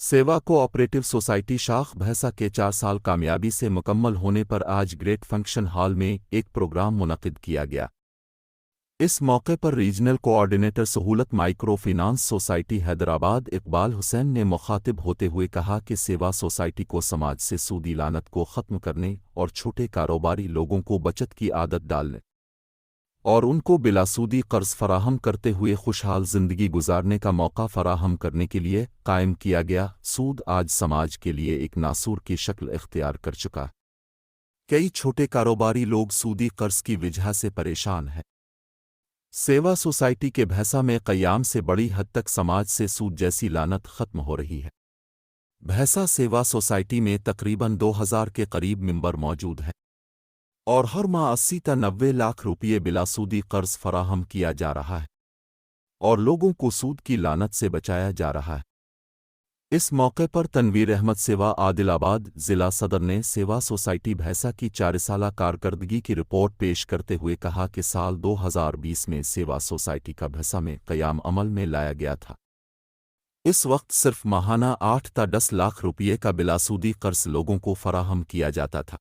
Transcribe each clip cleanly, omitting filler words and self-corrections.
सेवा cooperative society शाख भैंसा के 4 साल कामयाबी से मुकम्मल होने पर आज ग्रेट फंक्शन हॉल में एक प्रोग्राम मुनक़िद किया गया। इस मौके पर रीजनल कोऑर्डिनेटर सहूलत micro finance society Hyderabad Iqbal Hussain ने मुखातिब होते हुए कहा कि सेवा सोसाइटी को समाज से सूदी लानत को ख़त्म करने और छोटे कारोबारी लोगों को बचत की आदत डालने और उनको बिलासूदी कर्ज फराहम करते हुए खुशहाल ज़िंदगी गुजारने का मौका फराहम करने के लिए कायम किया गया। सूद आज समाज के लिए एक नासूर की शक्ल इख्तियार कर चुका है। कई छोटे कारोबारी लोग सूदी कर्ज की वजह से परेशान हैं। सेवा सोसाइटी के भैंसा में क़याम से बड़ी हद तक समाज से सूद जैसी लानत ख़त्म हो रही है। भैंसा सेवा सोसाइटी में तकरीबन 2000 के करीब मेंबर मौजूद हैं और हर माह 80 से 90 लाख रुपये बिलासूदी कर्ज फराहम किया जा रहा है और लोगों को सूद की लानत से बचाया जा रहा है। इस मौके पर तनवीर अहमद सेवा आदिलाबाद ज़िला सदर ने सेवा सोसाइटी भैंसा की 4 साला कारकर्दगी की रिपोर्ट पेश करते हुए कहा कि साल 2020 में सेवा सोसाइटी का भैंसा में क़याम अमल में लाया गया था। इस वक्त सिर्फ माहाना 8 से 10 लाख रुपये का बिलासूदी कर्ज लोगों को फराहम किया जाता था,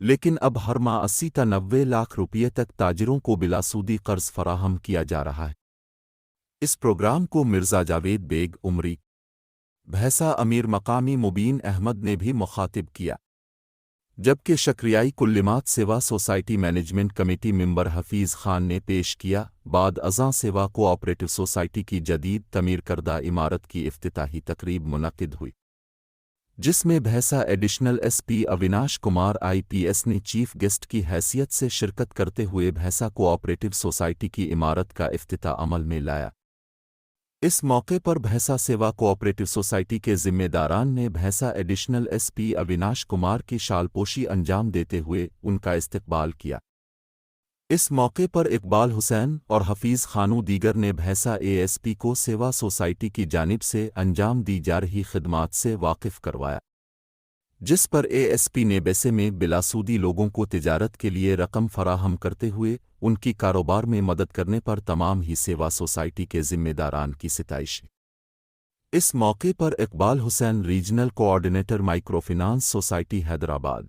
लेकिन अब हर माह 80 से 90 लाख रुपये तक ताजिरों को बिलासूदी कर्ज फराहम किया जा रहा है। इस प्रोग्राम को मिर्ज़ा जावेद बेग उमरी भैंसा अमीर मकामी मुबीन अहमद ने भी मुखातिब किया, जबकि शक्रियाई कुल्लिमात सेवा society management committee member Hafeez Khan ने पेश किया। बाद अज़ां सेवा कोऑपरेटिव सोसाइटी की जदीद तमीर करदा इमारत की इफ्तिताही तकरीब मुनक़िद हुई, जिसमें भैंसा additional SP Avinash Kumar IPS ने चीफ गेस्ट की हैसियत से शिरकत करते हुए भैंसा कोऑपरेटिव सोसाइटी की इमारत का इफ्तिताह अमल में लाया। इस मौके पर भैंसा सेवा कोऑपरेटिव सोसाइटी के ज़िम्मेदारान ने भैंसा एडिशनल एसपी अविनाश कुमार की शालपोशी अंजाम देते हुए उनका इस्तकबाल किया। इस मौके पर इकबाल हुसैन और हफीज़ खानू दीगर ने भैंसा एएसपी को सेवा सोसाइटी की जानिब से अंजाम दी जा रही खिदमात से वाकिफ़ करवाया, जिस पर एएसपी ने पैसे में बिलासूदी लोगों को तिजारत के लिए रकम फराहम करते हुए उनकी कारोबार में मदद करने पर तमाम ही सेवा सोसाइटी के ज़िम्मेदारान की सिताइश। इस मौके पर Iqbal Hussain regional coordinator microfinance society Hyderabad,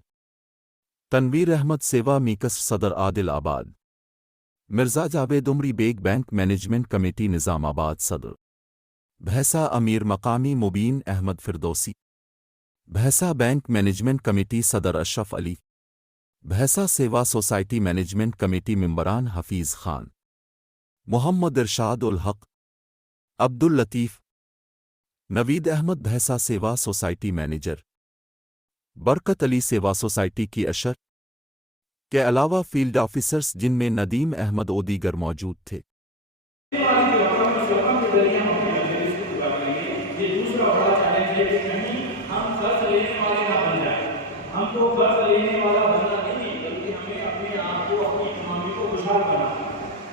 Tanveer Ahmed Seva मीकस सदर Adilabad, Mirza Javed Umri Baig bank management committee Nizamabad सदर, भैंसा अमीर मकामी मुबीन अहमद फिरदौसी, भैंसा बैंक मैनेजमेंट कमेटी सदर Ashraf Ali, Bhainsa Seva society management committee मेंबरान हफीज़ खान, मोहम्मद इरशाद उल हक, अब्दुल लतीफ़, नवीद अहमद भैंसा सेवा सोसाइटी मैनेजर, बरकत अली सेवा सोसाइटी की अशर के अलावा फील्ड ऑफिसर्स जिनमें नदीम अहमद और दीगर मौजूद थे। हमको कर्ज लेने वाला बनना नहीं, बल्कि हमें अपने आप को, अपनी इकोनॉमी को खुशहाल करना है,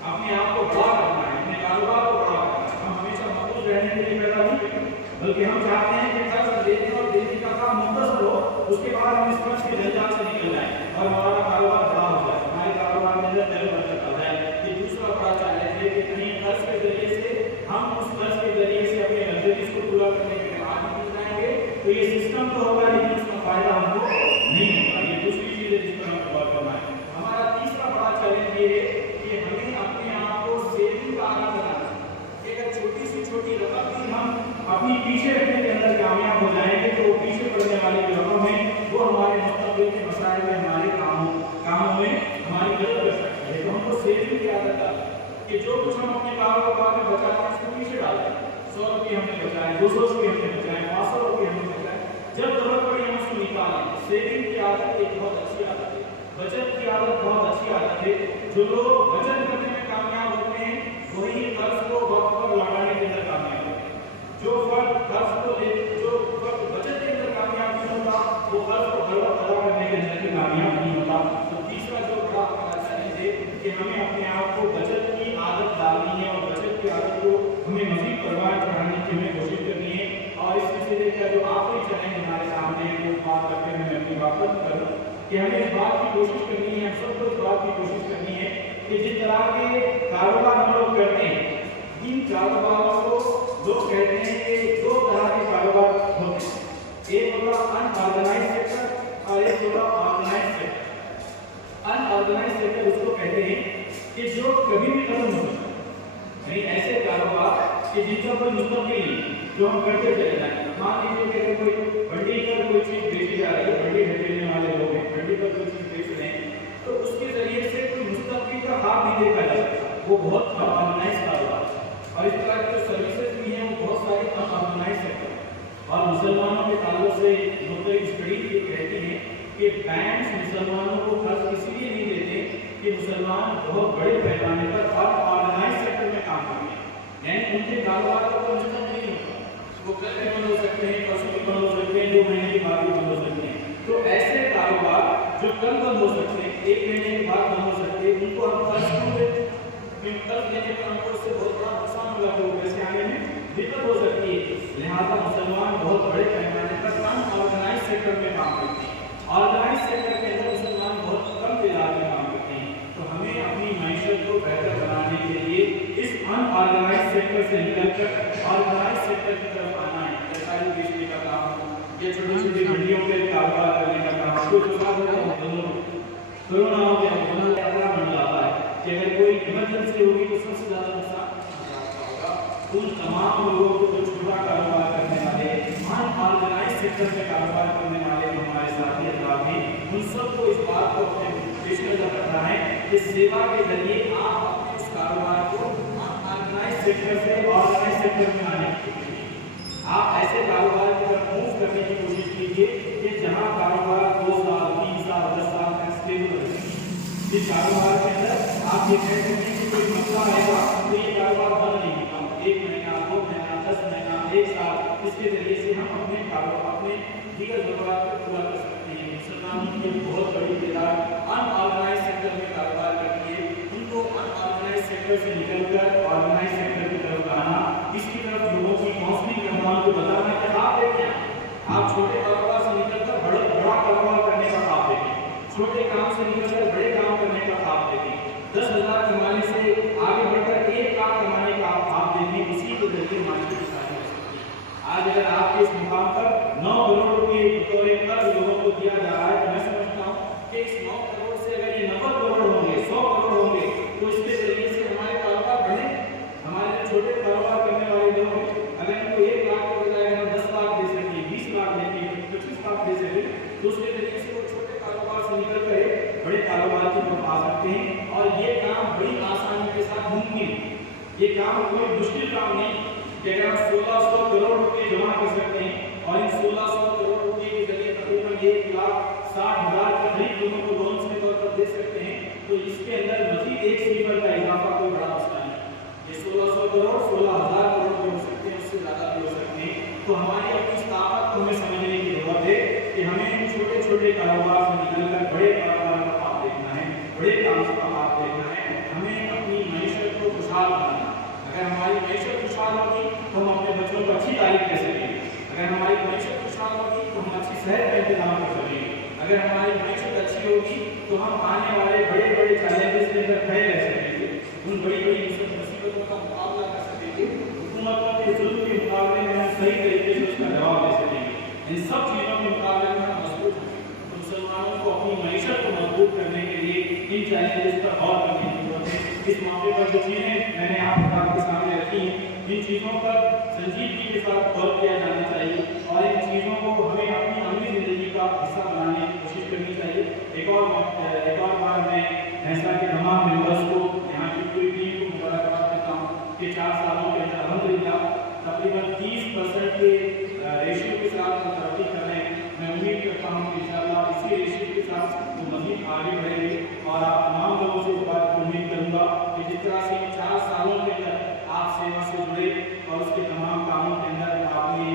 अपने आप को बड़ा करना है, अपने कारोबार को बड़ा करना है। हम हमेशा महफूज रहने के लिए पैदा नहीं करते, बल्कि हम चाहते हैं कि कर्ज लेने और देने का काम मुंतज़िर हो, उसके बाद हम इस कर्ज के जंजाल से निकल जाएं और हमारा कारोबार बड़ा हो जाए, हमारे कारोबार में नजर बरकत आ जाए। ये दूसरा बड़ा चैलेंज है कि कहीं कर्ज के जरिए से हम उस कर्ज के जरिए से अपने लग्जरीज को पूरा करने के बाद निकल जाएंगे, तो ये सिस्टम तो होगा लेकिन उसका फायदा हमको नहीं होगा। ये दूसरी चीज़ है जिस पर हमें गौर करना है। हमारा तीसरा बड़ा चैलेंज ये है कि हमें अपने आप को सेविंग का आदि बनाना है। अगर छोटी से छोटी रकम भी हम अपनी पीछे रखने के अंदर कामयाब हो जाएंगे, तो वो पीछे पड़ने वाली जो रकम है वो हमारे मुस्तक़बिल के मसाइल में, हमारे कामों में हमारी मदद कर सकती है। तो हमको सेविंग की आदत डालें कि जो कुछ हम अपने कारोबार में बचाते हैं उसको पीछे डालें। 100 रुपये हमने बचाए, 200 रुपये हमने बचाए, 500 रुपये हमने बचाए, जब जरूरत पड़ी हम उसको निकालें। सेविंग की आदत एक बहुत अच्छी आदत है, बचत की आदत बहुत अच्छी आदत है। जो लोग बचत करने में कामयाब होते हैं वही कर्ज को वक्त पर लौटाने के अंदर कामयाब होते हैं। जो फर्द बचत के अंदर कामयाब नहीं होता वो कर्ज को हर वक्त अदा करने के अंदर भी कामयाब नहीं होता। तो तीसरा जो बड़ा चैलेंज है कि हमें अपने आप को बचत की आदत डालनी है और बचत की आदत को हमें मज़ीद परवाह चढ़ाने की हमें कोशिश करनी है। और इस सिलसिले का जो आखिरी चैलेंज हमारे सामने है वो बात करके मैं अपनी बात बंद करूँ कि हमें इस बात की कोशिश करनी है, हम सबको इस बात की कोशिश करनी है कि जिस तरह के कारोबार हम लोग करते हैं, इन कारोबारों को लोग कहते हैं कि 2 तरह के कारोबार ये नहीं जो हम करते चले जाएं। मान लीजिए कि अगर कोई मंडी पर कोई चीज बेची जा रही है, मंडी खरीदने वाले लोग हैं, मंडी पर कोई चीज बेच रहे हैं, तो उसके जरिए से कोई मुस्तफी का हाथ नहीं देखा जाता, वो बहुत ऑर्गेनाइज कारोबार और इस तरह की जो सर्विसेज भी हैं वो बहुत सारी अनऑर्गेनाइज सेक्टर और मुसलमानों के ताल्लुक से मुख्तलिफ स्टडी ये कहती हैं कि बैंक्स मुसलमानों को कर्ज इसलिए नहीं देते कि मुसलमान बहुत बड़े पैमाने पर अनऑर्गेनाइज सेक्टर में काम करते हैं, यानी उनके कारोबार का कोई मतलब नहीं होता, वो कल भी बंद हो सकते हैं, परसों भी बंद हो सकते हैं, 2 महीने के बाद भी बंद हो सकते हैं। तो ऐसे कारोबार जो कल बंद हो सकते हैं, 1 महीने के बाद बंद हो सकते हैं, उनको हम कर्ज क्यों देते हैं? कर्ज लेने पर हमको उससे बहुत बड़ा नुकसान होगा, तो पैसे आने में दिक्कत हो सकती है। लिहाजा मुसलमान बहुत बड़े पैमाने पर अनऑर्गेनाइज सेक्टर में काम करते हैं, ऑर्गेनाइज सेक्टर के अंदर मुसलमान बहुत कम तादाद में काम करते हैं। तो हमें अपनी मैशत को बेहतर बनाने के लिए इस अनऑर्गेनाइज सेक्टर से निकलकर ऑर्गेनाइज सेक्टर की तरफ आना है। तरकारी बेचने का काम या छोटी छोटी मंडियों के कारोबार करने का काम, कोरोना हो गया, कोरोना बन जाता है कि अगर कोई इमरजेंसी होगी तो सबसे ज़्यादा नुकसान होगा उन तमाम लोगों को जो छोटा कारोबार करने वाले, अनऑर्गेनाइज सेक्टर में कारोबार करने वाले हमारे साथी अफराद हैं, उन सबको इस बात को अपने पेशकश रखना है कि सेवा के जरिए आप अपने उस कारोबार को अनऑर्गेनाइज सेक्टर से ऑर्गेनाइज सेक्टर में आने की कोशिश कीजिए। आप ऐसे कारोबार की तरफ मूव करने की कोशिश कीजिए कि जहाँ कारोबार 2 साल, 3 साल, 10 साल तक स्टेबल रहे। इस कारोबार के अंदर आप ये कह सकते हैं कि कोई मसला आएगा तो ये कारोबार बंद नहीं होगा, 1 महीना, 2 महीना, 10 महीना, 1 साल, इसके जरिए से हम अपने कारोबार, अपने दीगर ज़रूरत को पूरा कर सकते हैं। मुसलमानों की बहुत बड़ी तादाद अनऑर्गेनाइज सेक्टर में कारोबार करती है, उनको अनऑर्गेनाइज सेक्टर से निकलकर ऑर्गेनाइज सेक्टर की तरफ आना, इसकी तरफ लोगों की काउंसलिंग करना, उनको बताना कि आप देखें, आप छोटे कारोबार से निकलकर बड़ा कारोबार करने का ख्वाब देखें, छोटे काम से निकलकर बड़े काम करने का ख्वाब देखें, 10,000 कमाने से आगे बढ़कर 1 लाख कमाने का आप ख्वाब देखें, इसी के जरिए मार्केट शादी हो सकती है। आज अगर आपके इस मुकाम पर 9 करोड़ रुपये बतौर कर्ज लोगों को दिया जा रहा है, तो मैं समझता हूँ कि इस 9 करोड़ से अगर ये 90 करोड़ होंगे, 100 करोड़ होंगे, तो इसके जरिए से हमारे कारोबार बढ़े। हमारे जो छोटे कारोबार करने वाले लोग हैं, अगर इनको 1 लाख के बजाय अगर हम 10 लाख दे सकें, 20 लाख देंगे, 25 लाख दे सकें, तो उसके जरिए से वो छोटे कारोबार से निकल कर बड़े कारोबार की तरफ आ सकते हैं। और ये काम बड़ी आसानी के साथ मुमकिन है, ये काम कोई मुश्किल काम नहीं कि अगर हम 1600 करोड़ रुपये जमा कर सकते हैं और इन 1600 करोड़ रुपये के जरिए तकरीबन 1,60,000 के करीब लोगों को लोन के तौर पर दे सकते हैं, तो इसके अंदर मजीद 1 सिफर का इजाफा कोई बड़ा मसला नहीं। ये 1600 करोड़ 16,000 करोड़ भी हो सकते हैं, उससे ज़्यादा भी हो सकते हैं। तो हमारी अपनी ताकत को हमें समझने की जरूरत है कि हमें इन छोटे छोटे कारोबार से निकलकर बड़े कारोबार का ख्वाब देखना है, बड़े काम का ख्वाब देखना है। हमें अपनी मैशत को खुशहाल बनाना है। अगर हमारी मैशत खुशहाल होगी तो हम अपने बच्चों को अच्छी तालीम दे सकेंगे, अगर हमारी मैशत खुशहाल होगी तो हम अच्छी सेहत का इंतजाम कर सकेंगे, अगर हमारी मैशत अच्छी होगी तो हम आने वाले बड़े बड़े चैलेंजेस के अंदर खड़े रह सकेंगे, उन बड़ी बड़ी मुसीबतों का मुकाबला कर सकेंगे, हुकूमतों के जुल्म के मुकाबले में हम सही तरीके से उसका जवाब दे सकेंगे। इन सब चीज़ों के मुकाबले में हम मजबूत हैं। मुसलमानों को अपनी मैशत को मजबूत करने के लिए इन चैलेंजेस पर गौर करने की जरूरत है। इस मौके पर जो चीज़ें मैंने आपके सामने रखी हैं, इन चीज़ों पर संजीदगी के साथ गौर किया जाना चाहिए और इन चीज़ों को हमें अपनी अमली ज़िंदगी का हिस्सा बनाने की कोशिश करनी चाहिए। एक और बार मैं ऐसा के तमाम मेंबर्स को, यहाँ की पूरी टीम को मुबारकबाद देता हूँ कि 4 सालों के अंदर अल्हम्दुलिल्लाह तकरीबन 30% के रेशियो के साथ हम तरक्की कर रहे हैं। मैं उम्मीद करता हूँ कि इंशाअल्लाह इसी रेशियो के साथ वो मज़ीद आगे बढ़ेंगे और आप तमाम लोगों से इस बात को उम्मीद करूँगा कि जिस तरह से 4 सालों के अंदर आप सेवा से जुड़े और उसके तमाम कामों के अंदर आपने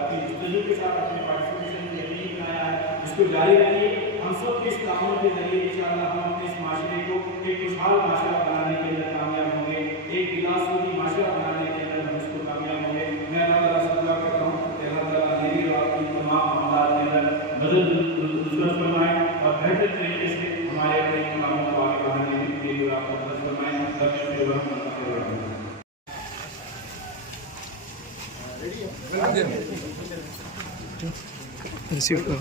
अपनी जस्तजू के साथ अपने पार्टिसिपेशन को यकीनी बनाया है, इसको जारी रखिए। हम सब के इस कामों के जरिए इंशाअल्लाह हम अपने इस माशरे को एक खुशहाल माशरा बनाने के अंदर कामयाब होंगे, एक गिलासूदी माशरा बनाने के अंदर हम इसको कामयाब होंगे। मैं अल्लाह ताला से दुआ करता हूँ कि अल्लाह ताला मेरी और आपकी तमाम मामलात के अंदर मदद फरमाएँ और बेहतर तरीके से हमारे अपने कामों को आगे बढ़ाने में मेरी और आपको मदद फरमाएँ। रिसीव करो।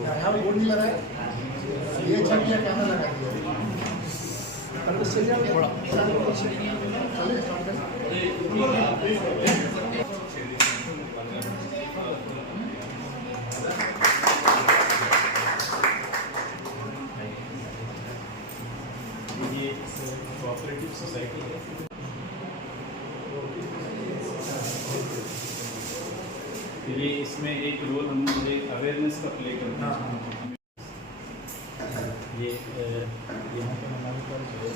यहाँ बोर्ड नहीं लगा है, ये छठ या कैमरा लगा दिया चले स्टार्ट करें। ये कोऑपरेटिव सोसाइटी है। ये इसमें एक रोल हम मुझे अवेयरनेस का प्ले करना है। ये यहाँ पे हमारे पास जो है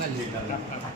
नहीं